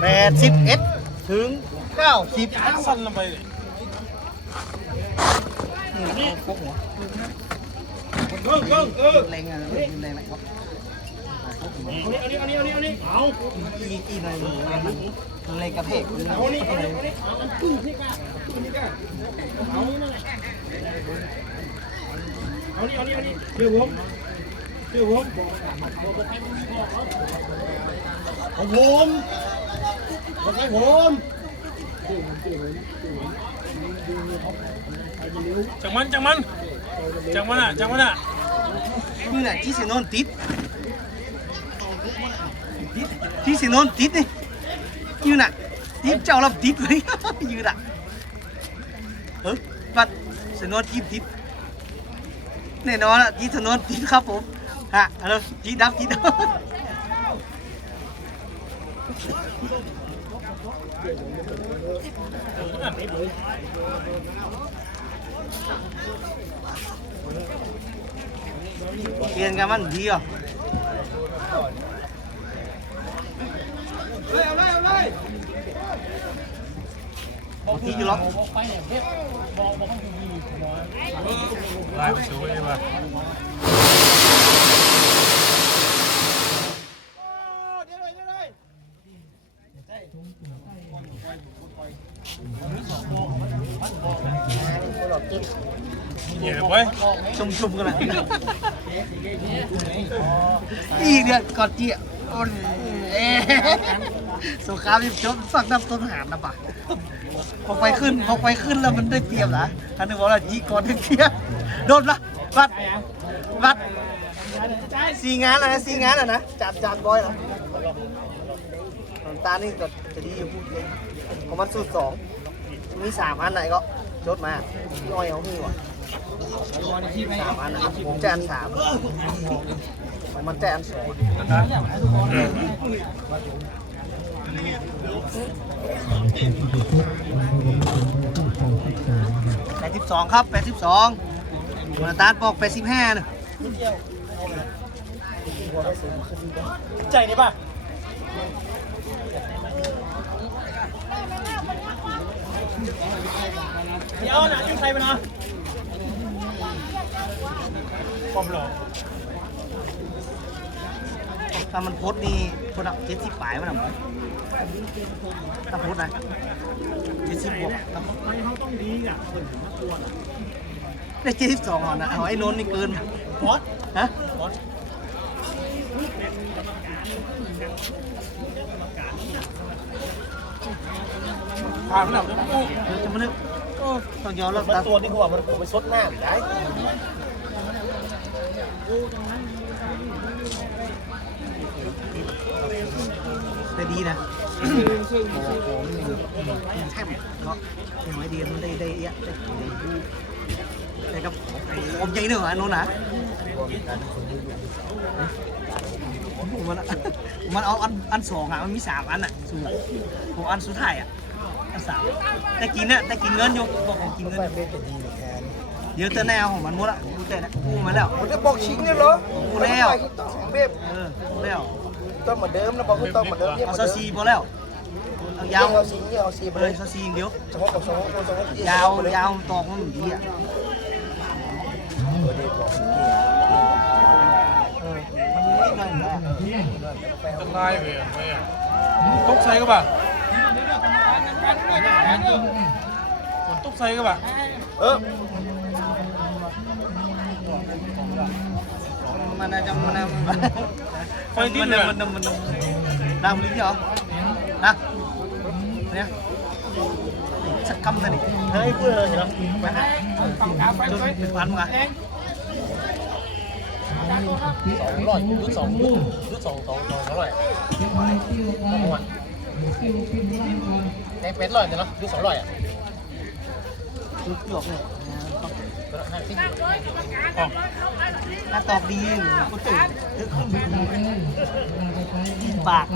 แปดสิบเอ็ดถึงเก้าสิบสั้นลงไปนี่พกหัวเกิ้งเกิ้งเออแรงอะแรงไหนครับเอานี่เอานี่เอานี่เอานี่เอาอีอีหน่อยมันมันแรงกระเพกเอานี่เอานี่เอานี่เอาอันขึ้นที่กาขึ้นที่กาเอานี่นั่นแหละเอานี่เอานี่เอานี่เชื่อผมเชื่อผม ของผมของให้ผมจังมันจังมันจังมันอะจังมันอะนี่แหละที่สิโนนติดที่สิโนนติดนี่ยืนอะติดเจ้าเราติดเลยยืนอะเออบัดสิโนนทีมติดแน่นอนอะที่ถนนติดครับผม ฮะเอาจีดับจีดับเปลี่ยนกันมันดีอะทีอยู่หรอก ลายสวยว่ะเหี้ยเว้ย ชมชมกันนะอีเดือนก่อนเจียอ่อนเอ๊สงครามยิบชมสักน้ำต้นหามนะปะพอไปขึ้นพอไปขึ้นแล้วมันได้เปรียบนะท่านนึกว่าเราจีก่อนได้เปรียบโดนละวัดวัดสี่งานอะนะสี่งานอะนะจัดจัดบอยนะน้ำตานี่ก็จะดีอยู่พูดเลยของมันสูตรสองมีสามอันไหนก็จดมาน้อยเอามีว่ะ ผมจะอันสามมันจะอันสองแปดสิบสองครับแปดสิบสองมาตาบอกแปดสิบห้านะใจนี่ป่ะเดี๋ยวนะยุ่งใครไปนาะ ความหล่อถ้ามันโพสต์นี่โพสต์เจ็ดสิบปลายมันหรอถ้าโพสต์นะเจ็ดสิบบวกไม่เขาต้องดีอะได้เจ็ดสิบสองอะนะเอาไอ้โน้นนี่เกินพอดฮะผ่านแล้วจะพูดเดี๋ยวจะมานึกต้องยอมรับมันตาตัวนี่เขาบอกมันผมไปซดหน้าไม่ได้ แต่ดีนะโอ้โหแทบเนาะอย่างไรดีมันได้ได้เยอะได้ได้กับผมใหญ่เนอะอันโน้นนะมันมันเอาอันอันสองอะมันมีสามอันอะสูผมอันสุดท้ายอะอันสามแต่กินเนี่ยแต่กินเงินอยู่บอกผมกินเงิน เป็นแต่ดีแทนเดี๋ยวเตอร์แนวของมันหมดละกูแต่นะกูมาแล้ว มันจะบอกชิงเนี่ยเหรอกูแล้วต้องเบบเออกูแล้วต้องเหมือนเดิมนะบอกคือต้องเหมือนเดิมเนี่ยเอาเหมือนซาเดิมซีพอแล้วเอายาวเอาสีเนี่ยเอาสีไปเลเลยยซาซีอย่างเดียว เฉพาะกับสองคนสองคนยาวยาวตอกมันดีอะมันนิดหน่อยนะจะลายไปอะไม่อะตกใส่ก็ป่ะฝนตกใส่ก็ป่ะเออ มันน่าจะมันน่าไฟมันติดมันเลยมันมันมันดำลิ้นเหรอนะเนี่ยสักคำเลยดิเฮ้ยพูดเลยเหรอจนเป็นพันมั้งสองร้อยยุดสองยุดยุดสองสองสองสองร้อยในเป็ดร้อยเนาะยุดสองร้อยอะลูกหยอกเลย หน้าตอบดีก็ตื่นนึกขึ้นปาก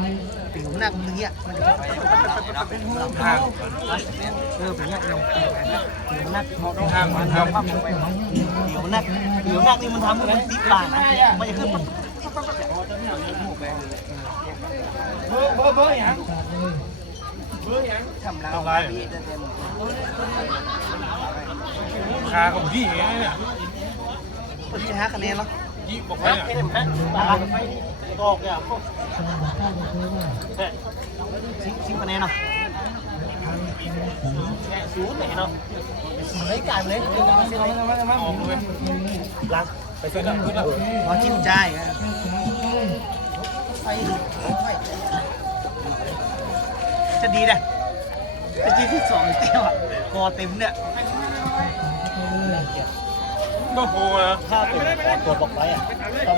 ปิ่วนักเนี้ยมันจะเป็นห้องห้างเออเป็นเนี้ยเปิวนักห้างมันทเดี๋วนักเดี๋วนักนี่มันทำให้มันติดลางนะมันจะขึ้นเบอร์เบอร์เบอร์ยังเบอร์ยังทำแล้วทำไร คาของพี่ไงเนี่ยเปิดที่ห้าคะแนนแล้วยี่บอกไปเนี่ยตาไฟออกเนี่ยสิบสิบคะแนนเนาะศูนย์ไหนเนาะเฮ้ยกลายไปเลยออกเลยล้างไปซื้อน้ำขึ้นแล้วรอจิ้มใจายไฟไฟจะดีนะจะจีที่สองเตี้ยวอะคอเต็มเนี่ย ก็โหนะถ้าตัวตัวบอกไปอะต้อง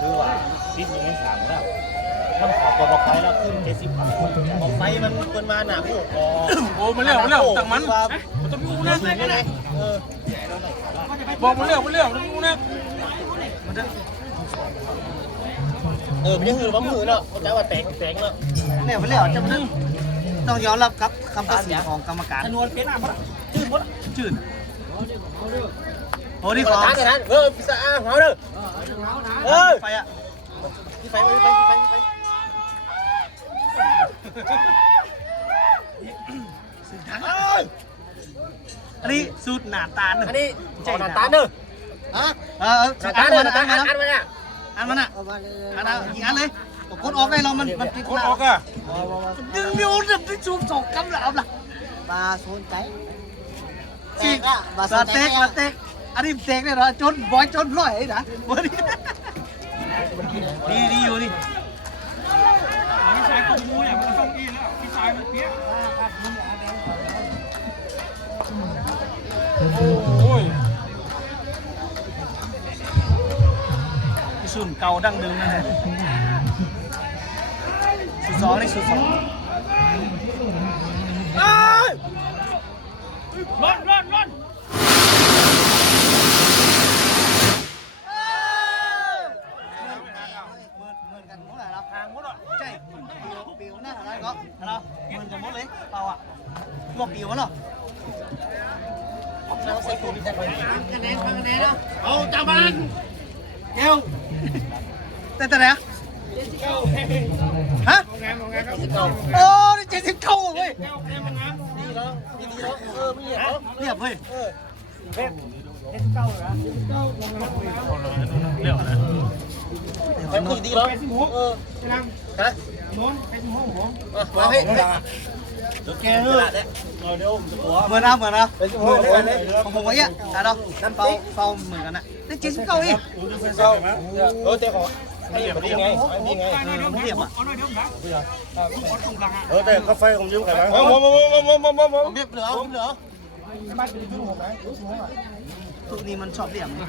คือว่าดิ้นอย่างนี้สามแล้วถ้าขอตัวบอกไปแล้วขึ้นเจ็ดสิบบอกไปมันเป็นมาหนาผู้คอโอ้มาเร็วมาเร็วตังมันมันต้องกูนะสูงยังไงเออบอกมาเร็วมาเร็วต้องกูนะมันจะเออไม่ใช่คือว่ามือเนาะเข้าใจว่าแตงแตงเนาะเนี่ยมันเลยจะมันต้องยอมรับครับคำตัดสินของกรรมการนวลเป็นอะมั้งจืดหมดจืด โอ้นี่ขอทานทานเออพิซซ่าเหาเด้อเออไฟอะที่ไฟไฟไฟไฟไฟอันนี้สูตรหนาตาลหนึ่งอันนี้จอหน้าตา เด้อฮะเออเออหน้าอัตานเด้อมันหน้าอัตานมันอันมันอะอันมันอะอันนั้นอีกอันเลยกดออกได้เรามันมันติดคนออกอะดึงนิ้วเนี่ยไปจูบสองกำลับล่ะบาโซนใจสิบาเต็กบาเต็กอันนี้เต็กเนี่ยเหรอจนบอยจนร้อยไอ้นะวันนี้ดีดีอยู่นี่พี่ชายของกูเนี่ยมันต้องอีแล้วพี่ชายมันเปี้ยโอ้ยสูตรเก่าดั้งเดิมนะฮะสูตรสองนี่สูตรสองรถ แค่คุยดีแล้วเออฮะมาให้แกเออเดี๋ยวผมจะตัวเหมือนนะเหมือนนะเป็นชั่วโมงเลยของผมไว้อะแต่เราเป่าเป่าเหมือนกันอะได้เจ็ดสิบเก้าเองเออเจ๊ขอให้แบบนี้ไงนี่ไงเออไม่เรียบอะเออแต่กาแฟผมยืมใครบ้างมมมมมมมผมเรียบเหลือผมเหลือตัวนี้มันชอบเรียบกิน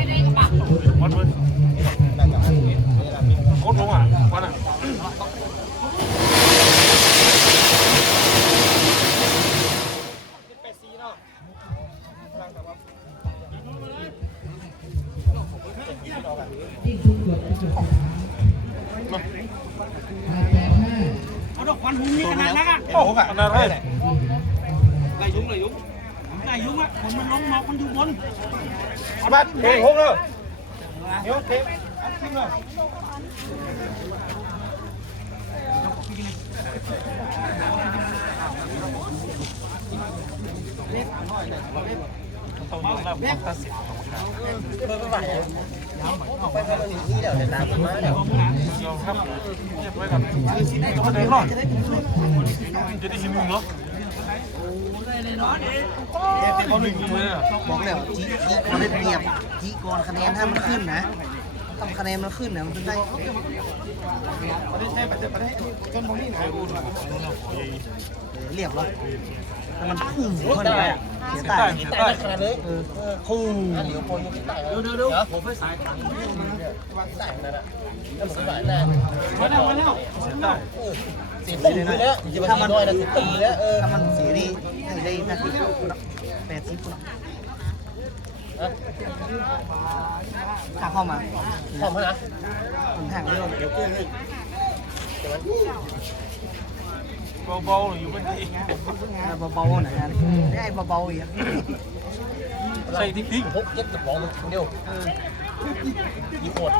บัดเฮ้ยหงเลยเดี๋ยว เปไปทำอะไรนี่เดี๋ยวจะตามมาเดี๋ยวยอมครับอยกันหนึ่งเลยบอกแล้วจีจีกอนได้เปรียบจีกอนคะแนนถ้ามันขึ้นนะทำคะแนนมันขึ้นนะมันจะได้เรียบร้อยแต่มันพุ่งขึ้นไปเสียไตายเห็นตายขนาดเลยเออพุ่งเดี๋ยวคนยังตายดี๋ยวเดี๋ยวเดี๋ยวผมไปสายถังตายนั่นแหละแล้วผมสายแน่มาแล้วมาแล้วเสียตีเลยแล้วจะมาตีน้อยนะตีแล้วเออถ้ามันเสียดีให้ได้นาทีแปดสิบถ้าเข้ามาพร้อมนะมันห่างเรื่องเดี๋ยวกู้ให้เบาๆอยู่บนที่เบาๆหน่อยนะได้เบาๆอีกใส่ติ๊กพกเจ็ดกระป๋องเดียวยี่ปวด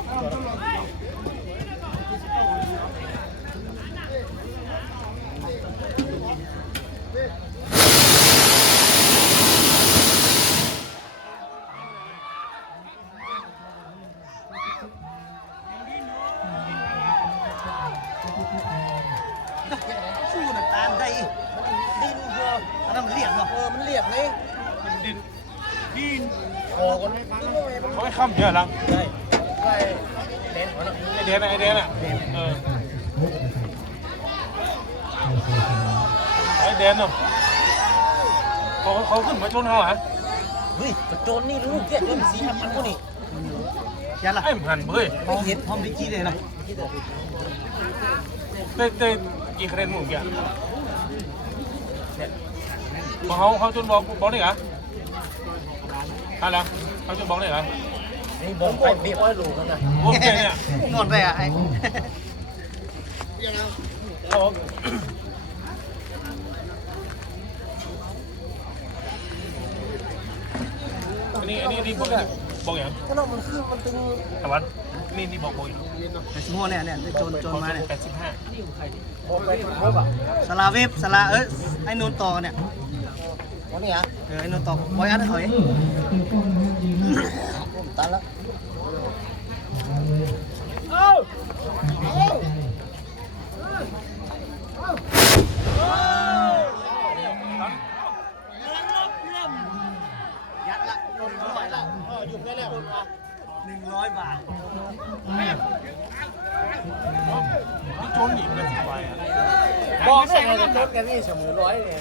ได้เล่นหัวนะไอเดนอะไอเดนอะเออไอเดนเนาะเขาเขาขึ้นมาชนเขาอะเฮ้ยกระโจนนี่ลูกแก่จนสีทำมันพวกนี้ยันละไอ้หันเฮ้ยพร้อมเห็นพร้อมดิจีเลยเนาะเต้เต้กี่คะแนนหมู่กี่เขาเขาจนบอกบอกได้เหรออะไรเขาจนบอกได้เหรอ นี่บอกไปเบี้ยว่าลูกกันนะโอเคเนี่ยนอนไปอะไอ้เขาอันนี้อันนี้อันนี้บอกบอกอย่างก็น้องมันคือมันตึงตะวันนี่นี่บอกบอกอย่างไอ้สมอเนี่ยเนี่ยโจนโจนมาเนี่ยแปดสิบห้าบอกไปพบอะสลาเวฟสลาเอ้ยไอ้นูนต่อกันเนี่ยวันนี้อะเออไอ้นูนต่อบอยอันถอย ผมตันแล้วยัดละหนึ่งร้อยละหยุดได้แล้วหนึ่งร้อยบาทที่โจนหนีมันสิบไปอะบอกได้ไงกระโจนแกนี่เสมอร้อยเลย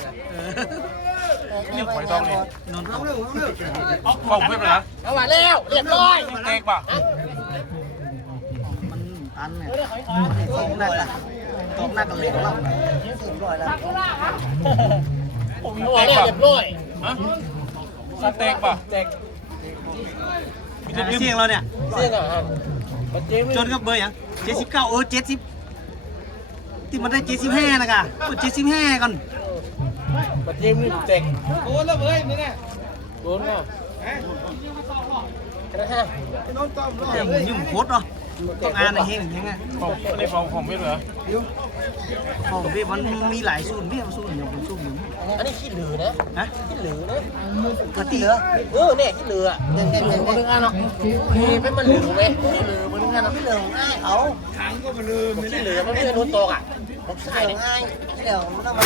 นะเออนี่หอยทองนี่นนต่อเอาเข้าเว็บเลยนะเอามาแล้วเรียบร้อยเตกป่ะมันตันเนี่ยตอกหนักอะตอกหนักกันเหล็กแล้วถึงร้อยแล้วผมบอกแล้วเรียบร้อยฮะสเต็กป่ะเด็กมีแต่เสียงเราเนี่ยเสี่ยงอะปัจเจนกับเบอร์ยังเจ็ดสิบเก้าเออเจ็ดสิบที่มันได้เจ็ดสิบห้านะกะเจ็ดสิบห้าก่อน ปัจเจมนี่เด็กโอ้แล้วเว้ยมึงเนี่ยโดนอะกระห้าเจ๋งยุ่งโคตรเนาะต้องอ่านในเฮงยังไงของอันนี้ของของเว็บเหรอของพี่มันมีหลายสูตรพี่สูตรเดียวเป็นสูตรหนึ่งอันนี้ขี้เหลือนะนะขี้เหลือนะกะติเออเนี่ยขี้เหลือเงินเงินเงินเงินเนาะมีเป็นมันเหลือไหมขี้เหลือมันเงินเนาะขี้เหลือง่ายเขาขี้เหลือมันไม่ได้โดนตกอะผมใส่ง่ายขี้เหลือมันต้องมา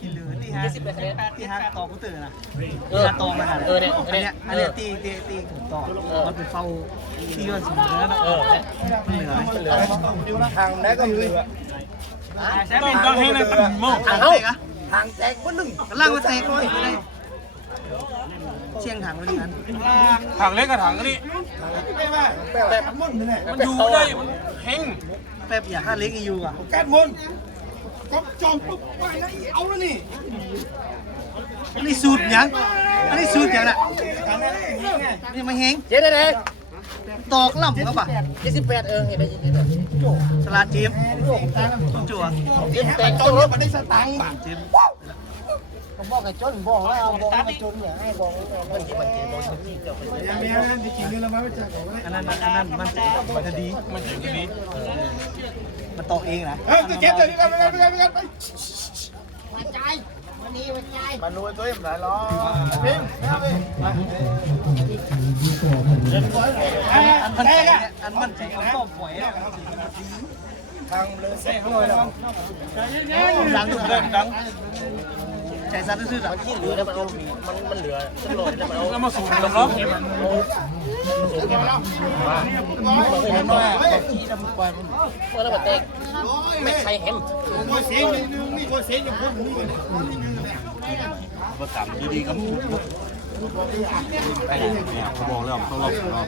ที่เหลือที่ฮะ ยี่สิบแป ดคะแนนที่ฮะตอกกูตื่นนะเอที่อฮะตอกมาเออเนี่ยอันเนี้ยอันเนี้ยตีตีตีตอกมันเป็นเฝ้าที่ยอดสูงแล้วนะเออเหลือเหลือทางไหนก็เหลือต้องต้องให้ในตั้งโม่ทางเตะอะทางแตกมันหนึ่งกำลังมาเตะก็ไม่ได้เชียงถังไว้ที่นั้นถังเล็กกับถังนี่แต่มันอยู่ได้มันเฮงแป๊บอย่าห้าเล็กอียูอะแก้มน ก็จอมปุ๊บไปแล้วเอาแล้วนี่อันนี้สูตรยังอันนี้สูตรยังน่ะนี่มาเฮงเจ๊ได้เลยตอกล่ำก็ป่ะยี่สิบแปดเออเห็นได้ยินไหมสลัดจีมจั่วยี่สิบแปดจต้อนรเนี่ยถมันได้สตังค์บาทจีมผมบอกไอ้จนบอกว่าเอาบอกไอ้จนเนี่ยให้บอกมันจีมันจีบอกที่เจ้าไปยังไม่งั้นจริงๆเราไม่จ่ายของอันนั้นอันนั้นมันมันจะดีมันอยู่ดี มันโตเองนะเฮ้ยเจ็บเลยพี่กันพี่กันพี่กันพี่กันไปมาใจายวันนี้มาใจมันรวยตัวเองหลายล้อพิมพ์เอาไปอันแรกอะอันมันใจเขาก็ปล่อยทางเลยเซ่ข้างหน่อยแล้วดังดังดัง ใจสั่นซื่อๆอะที่เหลือเนี่ยมันเอามันมันเหลือสักหน่อยแล้วมันเอาแล้วมาสูงกับเนาะสูงแค่มันมันเคยเห็นว่าเมื่อเราแตกไม่ใครเห็นโอ้ยเสียงนิดนึงนี่โอ้ยเสียงอย่างคนนี่ประกาศดีๆครับไปเนี่ยเขาบอกแล้วต้องรอบรอ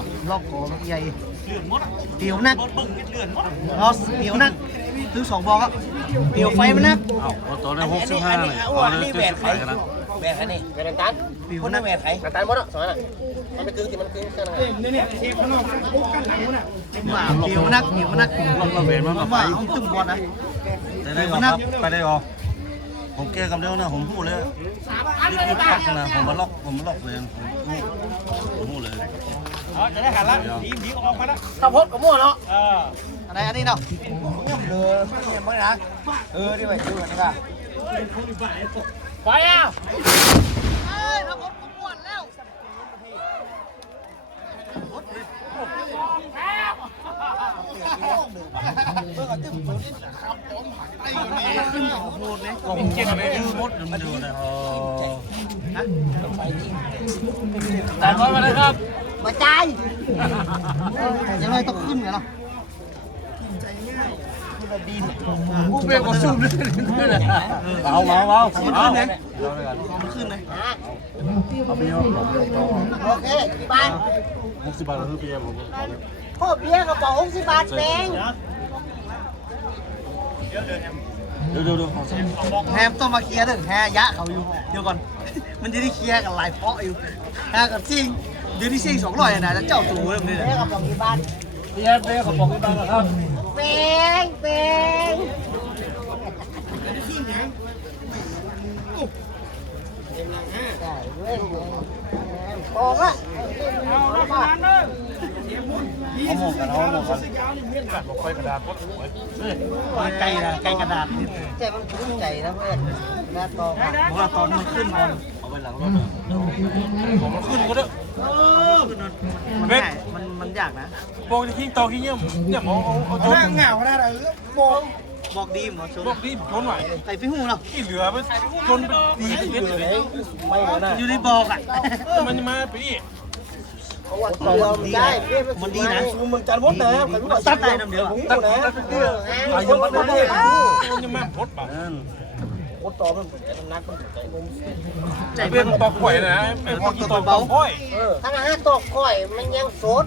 บลอกคอใหญ่เปียวนักรอเปียวนักซื้อสองบอกอะ เปียวไฟมันนักอ้าวตอนนั้นหกสิบห้าเลยตอนนั้นเจ็ดสิบแปดกันนะแบม่ไทยนี่แม่ตันคนนั้นแม่ไทยตันหมดอะสอนอะมันไปกึ่งที่มันกึ่งแค่นั้นเนี่ยเนี่ยเทปข้างนอกปุ๊บกันหลังมันอะหมาเดียวนักเดียวนักลองระเวนมาหมาห้องตึ้งบอลนะได้ได้ก่อนครับไปได้ก่อนผมแก้กับเร็วนะผมพูดเลยรีบรีบปักนะผมมาล็อกผมมาล็อกเลยผมพูดเลย จะได้หันละผีผีออกมาละข้าวโพดกับมั่วเนาะเอออะไรอันนี้เนาะไปอะเอ้ยทั้งหมดผมหมดแล้วขึ้นของโหดเลยผมเก็บไปดูมดมันดูนะอ๋อแต่ก่อนมาเลยครับ มาจ่ายยังไงต้องขึ้นไงเนาะกูเป็นกระซุ่มเลยเบาเบาเบามันขึ้นเลยมันขึ้นเลยเอาไปเยอะโอเคที่บ้านหกสิบบาทคือเปียผมพ่อเบียร์กระเป๋าหกสิบบาทแพงเดี๋ยวเดี๋ยวเดี๋ยวขอสักแฮมต้องมาเคลียร์เด้อแฮยะเขาอยู่ เดี๋ยวก่อน มันจะได้เคลียร์กันหลายเพาะอยู่แฮกับซิง เดี๋ยวนี้ซิงสองร้อยนะแล้วเจ้าตัวเริ่มเลยเบียร์กระเป๋าที่บ้านเบียร์เบียร์กระป๋องที่บ้านนะครับแพงแพงได้เว้ยบอกอะเอาละขนาดนั้นเอาหมกกันเอาหมกกันบอกค่อยกระดาษปุ๊บไก่นะไก่กระดาษนี่ใจมันขึ้นใจนะเพื่อนแม่ตองอะบอกว่าตอนมันขึ้นบอล เอาไปหลังรถนะขึ้นก็ได้มันง่ายมันมันยากนะโปงจะทิ้งตอทิ้งเยี่ยมเนี่ยผมเอาเอาชนเหงาได้เลยบอกดีหมอชนบอกดิชนไหวใส่ไปหูเนาะที่เหลือมันชนดีที่สุดเลยไม่เหมือนน่ะอยู่ในบอกอะมันจะมาปีเขาว่าตัวมันได้เบียร์มันดีนะซูมมึงจันมดนะใครรู้มันตัดได้น้ำเดียวผมนะอายุมันได้มันจะมาพดแบบนั่ นโคตรต่อมันใจมันนักมันใจผมใจเปลี่ยนมันตอกข่อยนะไอ้พวกที่ตอกเบาข่อยเออขนาดตกข่อยมันยังสด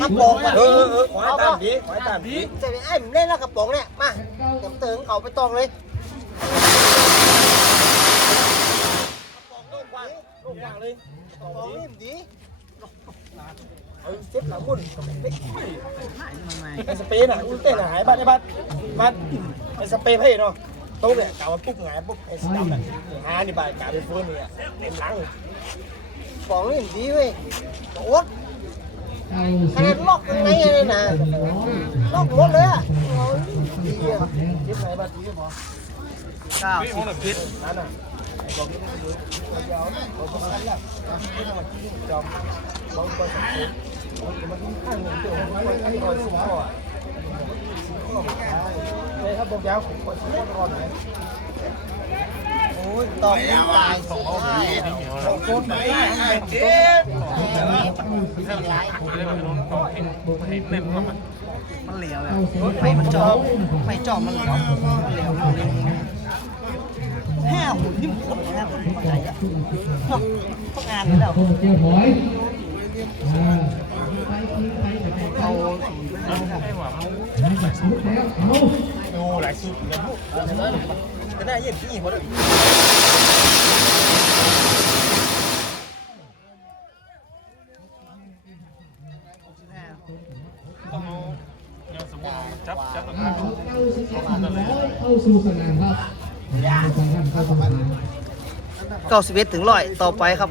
กระโปรงอะเออเออขอให้ตามดีขอให้ตามดีจะไอ้ผมเล่นแล้วกระโปรงเนี่ยมาเต็มเติงเขาไปตองเลยลูกวางลูกวางเลยกระโปรงนี่ดีเออเจ็บหลังคุณมันไอ้สเปนอะคุณเต้นหายบ้านไอ้บ้านบ้านไอ้สเปนให้เนาะ ต๊ะเนี่ยกาวปุ๊บหงายปุ๊บไอ้สตัมเนี่ยหานี่บ่ายกาวไปฟื้นเนี่ยเต็มหลังกระโปรงนี่ดีเว้ยโอ๊ตขนาดล็อกข้างในเลยนะล็อกหมดเลยอะดีอะเจ็บไหนบ้านดีหมอเก้าสิบเจ็ดนั่นน่ะบอกที่ไม่รู้ยาวๆบอกว่าอะไรที่ทำมาที่จอมบอกว่าสังคมบอกว่าที่ข้างหนึ่งเจอคนที่คอยสุ่มพ่ออะ เลยครับบอกยาวผมคนที่รอดไหนโอ้ยตอกตายสิได้สองคนไม่ได้ไงเจ็บมันเหลวแล้วไฟมันจอมไฟจอมมันเหลวมันเหลวห้าหุ่นนี่มันโคตรห้าหุ่นใจอะเนาะต้องอ่านไปแล้วเอาดู หลายสุดเลยก็ได้ยินพี่หมดเลยต้องเอาเนี่ยสมมติจับจับเข้าสู่สนามครับเก้าสิบเอ็ดถึงร้อยต่อไปครับ